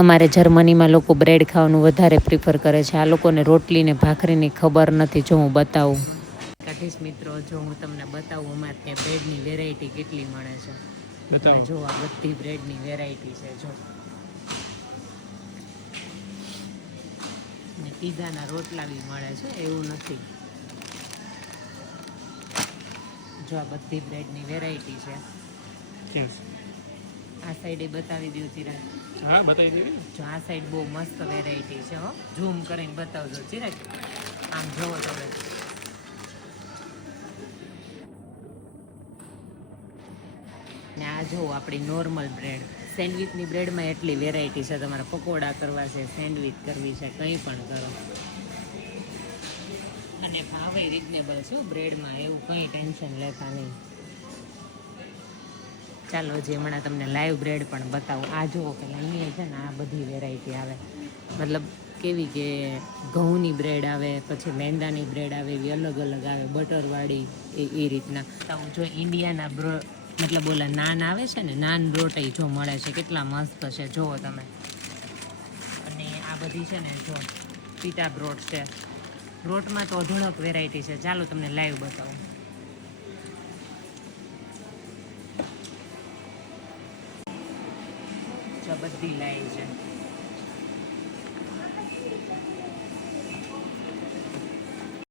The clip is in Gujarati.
અમારે જર્મનીમાં લોકો બ્રેડ ખાવાનું વધારે પ્રિફર કરે છે. આ લોકોને રોટલી ને ભાખરીની ખબર નથી. જો હું બતાવું કાઢીશ મિત્રો, જો હું તમને બતાવું અમારે ત્યાં બ્રેડની વેરાયટી કેટલી મળે છે. બતાવો. જો આ બધી બ્રેડની વેરાયટી છે. જો ને પીઝાના રોટલા બી મળે છે, એવું નથી. જો આ બધી બ્રેડની વેરાયટી છે. આ સાઈડ એ બતાવી દઉં ચિરાગ. હા, બતાવી દીધી. જો આ સાઈડ બહુ મસ્ત વેરાયટી છે હો. ઝૂમ કરીને બતાવજો ચિરાગ. આમ જોવો તમે. ને આ જો આપણી નોર્મલ બ્રેડ. સેન્ડવિચની બ્રેડમાં એટલી વેરાયટી છે. તમારે પકોડા કરવા છે, સેન્ડવિચ કરવી છે, કંઈ પણ કરો. અને ભાવે રિઝનેબલ છે બ્રેડમાં, એવું કંઈ ટેન્શન લેતા નહીં. ચાલો હજી હમણાં તમને લાઈવ બ્રેડ પણ બતાવું. આ જુઓ પેલા અહીંયા છે ને આ બધી વેરાયટી આવે. મતલબ કેવી કે ઘઉંની બ્રેડ આવે, પછી મેંદાની બ્રેડ આવે, એવી અલગ અલગ આવે, બટરવાળી એ રીતના. હું જો ઇન્ડિયાના મતલબ ઓલા નાન આવે છે ને, નાન રોટી જો મળે છે, કેટલા મસ્ત છે જુઓ તમે. અને આ બધી છે ને જો પીટા બ્રોડ છે. બ્રોડમાં તો અઢળક વેરાયટી છે. ચાલો તમને લાઈવ બતાવું. બધી લાઈવ છે.